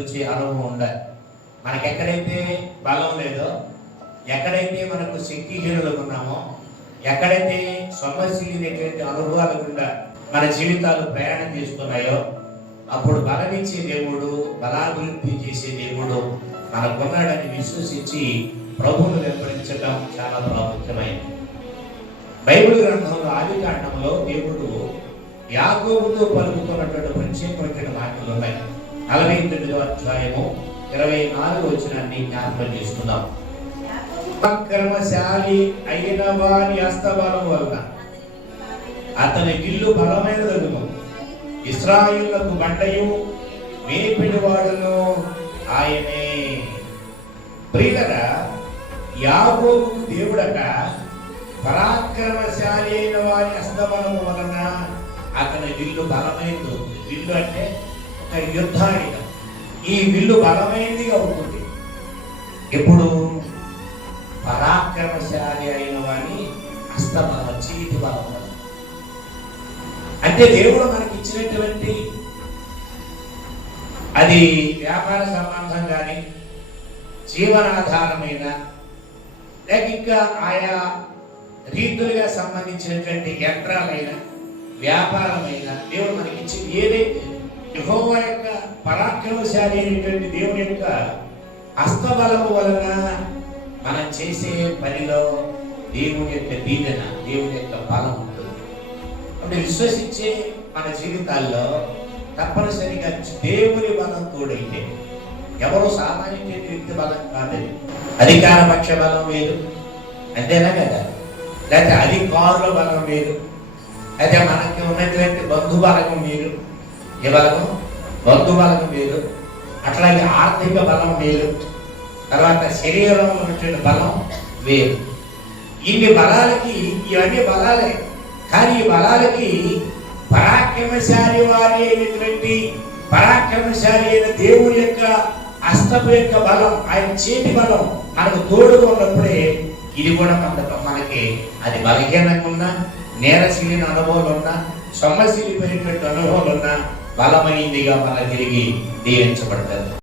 చూసే అనుభవం ఉండాలి. మనకి ఎక్కడైతే బలం లేదో, ఎక్కడైతే మనకు శక్తిహీనులకు ఉన్నామో, ఎక్కడైతే సమస్యలైనటువంటి అనుభవాలు గుండా మన జీవితాలు ప్రయాణం చేస్తున్నాయో, అప్పుడు బలమిచ్చే దేవుడు, బలాభివృద్ధి చేసే దేవుడు మనకున్నాడని విశ్వసించి ప్రభువును వెంబడించడం చాలా ప్రాముఖ్యమైనది. బైబిల్ గ్రంథంలో ఆదికాండంలో దేవుడు యాకోబుతో పలుకుతున్నటువంటి ప్రత్యేకమైన మాటలు ఉన్నాయి. 48వ అధ్యాయము 24వ వచనాన్ని జ్ఞాపకం చేసుకుందాం. పరాక్రమశాలి అయిన వారి హస్తబలం వలన అతని విల్లు బలమైనదగును, ఇశ్రాయేలులకు బండయు మేపిడివాడును ఆయనే. ప్రియులరా, యాకోబుకు దేవుడట పరాక్రమశాలి అయిన వారి హస్తబలము వలన అతని విల్లు బలమైనది. విల్లు అంటే ఒక యుద్ధాయుధం. ఈ విల్లు బలమైనదిగా ఉంటుంది. ఎప్పుడు పరాక్రమశాలి అయిన వాని హస్తబలం, చేతి బలం. అంటే దేవుడు మనకి ఇచ్చినటువంటి అది వ్యాపార సంబంధం కానీ, జీవనాధారమైన, లేక ఇంకా ఆయా రీతులుగా సంబంధించినటువంటి యంత్రాలైన, వ్యాపారమైన దేవుడు మనకి ఇచ్చి ఏదైతే యెహోవా యొక్క పరాక్రమశాలి అయినటువంటి దేవుని యొక్క హస్తబలము వలన మనం చేసే పనిలో దేవుని యొక్క దీవెన, దేవుని యొక్క బలం ఉంటుంది. అంటే విశ్వసించే మన జీవితాల్లో తప్పనిసరిగా దేవుని బలం తోడైతే, ఎవరు సామాన్య వ్యక్తి బలం కాదని, అధికార పక్ష బలం వేరు, అంతేనా కదా, లేకపోతే అధికారుల బలం వేరు, అయితే మనకి ఉన్నటువంటి బంధు బలగం వేరు. ఏ బలగం? బంధు బలగం వేరు. అట్లాగే ఆర్థిక బలం వేరు, తర్వాత శరీరంలో ఉన్నటువంటి బలం వేరు. ఇన్ని బలాలకి, ఇవన్నీ బలాలే, కానీ ఈ బలాలకి పరాక్రమశాలి వారి అయినటువంటి, పరాక్రమశాలి అయిన దేవుని యొక్క హస్తపు యొక్క బలం, ఆయన చేతి బలం మనకు తోడుగా ఉన్నప్పుడే ఇది కూడా మనకి అది బలహీనంగా ఉన్నా, నేరశీలిన అనుభవాలు ఉన్నా, సొమ్మశీలిపోయినటువంటి అనుభవాలు ఉన్నా బలమైందిగా మన తిరిగి దీవించబడతారు.